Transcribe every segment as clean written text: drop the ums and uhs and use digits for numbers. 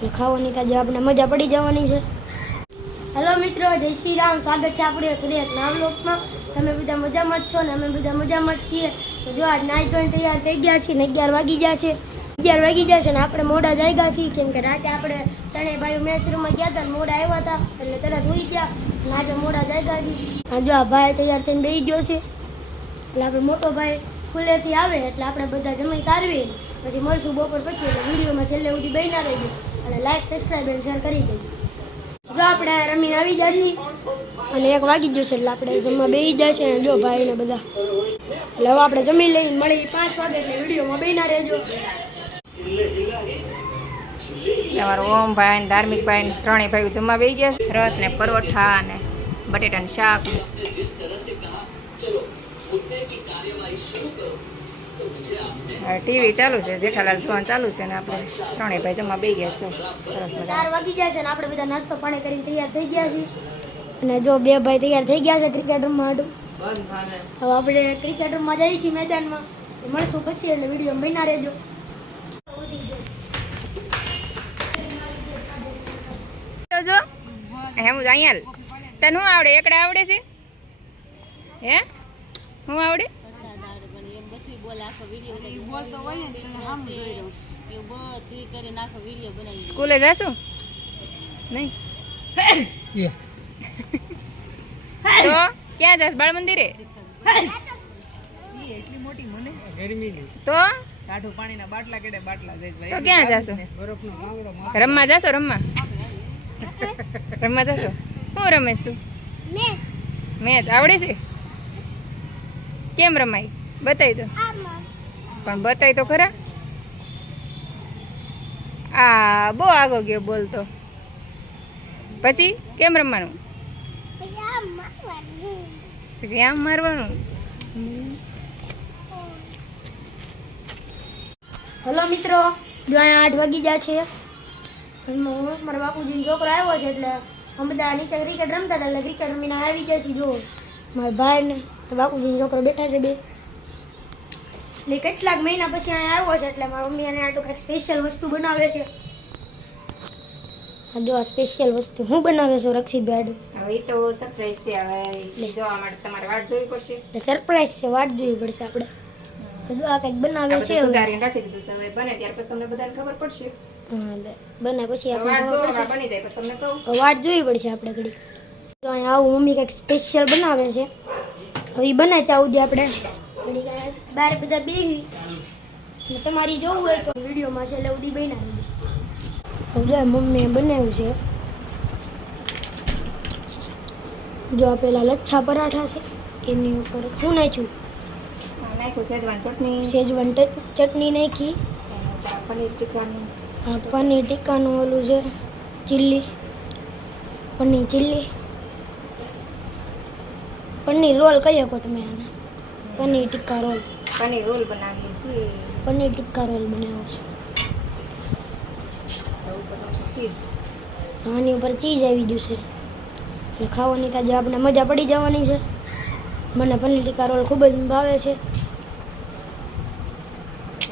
એટલે ખાવાની કાજે આપણે મજા પડી જવાની છે. હેલો મિત્રો, જય શ્રી રામ. સ્વાગત છે આપણે એક નવા વ્લોગમાં. તમે બધા મજામાં જ છો ને અમે બધા મજામાં જ છીએ. તો જો આજ નાઈ ધોઈને તૈયાર થઈ ગયા છીએ ને 11 વાગી જશે. 11 વાગી જશે ને આપણે મોડા જઈ ગયા છીએ, કેમ કે રાતે આપણે ત્રણેય ભાઈઓ મેચ રૂમમાં ગયા હતા ને મોડા આવ્યા હતા એટલે તરત હોઈ ગયા અને આજે મોડા જઈ ગયા છીએ. આ જો આ ભાઈ તૈયાર થઈને બેસી ગયો છે એટલે આપણે મોટો ભાઈ સ્કૂલેથી આવે એટલે આપણે બધા જમી તારવી પછી મળશું બપોર પછી. એટલે વિડીયોમાં છેલ્લે સુધી બન્યા રહેજો અને લાઈક સબસ્ક્રાઈબ અને શેર કરી દેજો. જો આપણે રમીને આવી ગયા છીએ અને 1 વાગી ગયો છે એટલે આપણે જમવા બેસી જાય છે. જો ભાઈ ને બધા એટલે હવે આપણે જમી લઈને મળી 5 વાગે એટલે વિડીયોમાં બન્યા રહેજો. અમારો ઓમ ભાઈ ધાર્મિક ભાઈ ત્રણેય ભાઈઓ જમવા બેસી ગયા છે. રસ ને પરોઠા અને બટેટાનું શાક. ટીવી ચાલુ છે, જેઠાલાલ જોવાનું ચાલુ છે ને આપણે ત્રણેય ભાઈ જમવા બેસી ગયા છે. સરસ મજા. 4 વાગી ગયા છે ને આપણે બધા નાસ્તો પાણી કરીને તૈયાર થઈ ગયા છીએ અને જો 2 ભાઈ તૈયાર થઈ ગયા છે ક્રિકેટ રમવા માટે. હવે આપણે ક્રિકેટ રમવા જઈએ છીએ મેદાનમાં. મળશું પછી એટલે વિડીયો બન્યા રહેજો. જો હે હું અહીંયા તને શું આવડે? એકડા આવડે છે? હે હું આવડે? સ્કૂલે જાશો નહીં? તો ક્યાં જાશ? બાળ મંદિરે? તો કાઠું પાણીના બાટલા કેડે બાટલા જઈશ. તો ક્યાં જાશો? રમવા જાશો? રમવા જાશો? શું રમેશ તું? મેચ આવડે છે? કેમ રમાય? બતાવી દો. પણ બતાવી તો ખરા. આ બહુ આગો ગયો બોલતો. પછી કેમ રમવાનું? પછી આમ મારવાનું. હલો મિત્રો, જો અહીંયા 8 વાગી ગયા છે. મારા બાપુજીનો છોકરો આવ્યો છે એટલે અમે બધા નીચે ક્રિકેટ રમતા હતા એટલે ક્રિકેટ રમીને આવી ગયા છીએ. જો મારા ભાઈ ને બાપુજીનો છોકરો બેઠા છે બે. એટલે કેટલાક મહિના પછી અહીંયા આવ્યો છે એટલે મારી મમ્મી એને આટલું કંઈક સ્પેશિયલ વસ્તુ બનાવે છે. જો આ સ્પેશિયલ વસ્તુ હું બનાવે છું રક્ષિતભાઈ. હવે એ તો સરપ્રાઈઝ છે. હવે જોવા માટે તમારે વાટ જોવી પડશે. એટલે સરપ્રાઈઝ છે, વાટ જોવી પડશે આપણે. તો જો આ કંઈક બનાવે છે. સુધારીને રાખી દીધું છે. હવે બને ત્યાર પછી તમને બધાને ખબર પડશે. બને પછી આપણે વાટ જોવા બની જાય પછી તમને કહું. વાટ જોવી પડશે આપણે ઘડી. તો અહીંયા આવું મમ્મી કંઈક સ્પેશિયલ બનાવે છે. હવે એ બને ત્યાં સુધી આપણે ઘડી બહાર બધા બેસી. તમારી જોવું હોય તો વિડીયોમાં છેલ્લે સુધી બનાવી દો. હવે મમ્મીએ બનાવ્યું છે. જો આ પેલા લચ્છા પરાઠા છે એની ઉપર શું નાખ્યું? નાખ્યું શેજવાન ચટણી. શેજવાન ચટણી નાખી. પનીર ટીકાનું. હા, પનીર ટીકાનું ઓલું છે chilli. Paneer chilli. Paneer roll કહી શકો તમે આને. પનીર ટીક્કા રોલ. પનીર રોલ બનાવીએ છીએ. પનીર ટીક્કા રોલ બનાવ્યો છે. ચીઝ. આની ઉપર ચીઝ આવી ગયું છે એટલે ખાવાની કાજે આપણે મજા પડી જવાની છે. મને પનીર ટીક્કા રોલ ખૂબ જ ભાવે છે.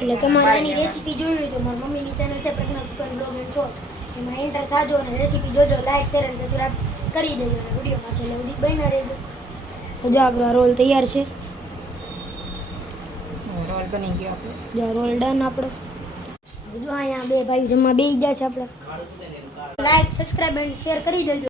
એટલે તમારે આની રેસીપી જોવી હોય તો મારી મમ્મીની ચેનલ છે પ્રજ્ઞા કુકર બ્લોગ એન્ડ શોર્ટ, એમાં એન્ટર થાજો અને રેસીપી જોજો. લાઈક શેર અને સબસ્ક્રાઈબ કરી દેજો અને વિડીયોમાં છેલ્લે સુધી બન્યા રહેજો. જો આપણો રોલ તૈયાર છે. રોલ બની ગયો આપણો. જો રોલ ડન આપણો. જો અહીંયા 2 ભાઈ જમવા બેસી ગયા છે આપણે. લાઈક સબસ્ક્રાઈબ અને શેર કરી દેજો.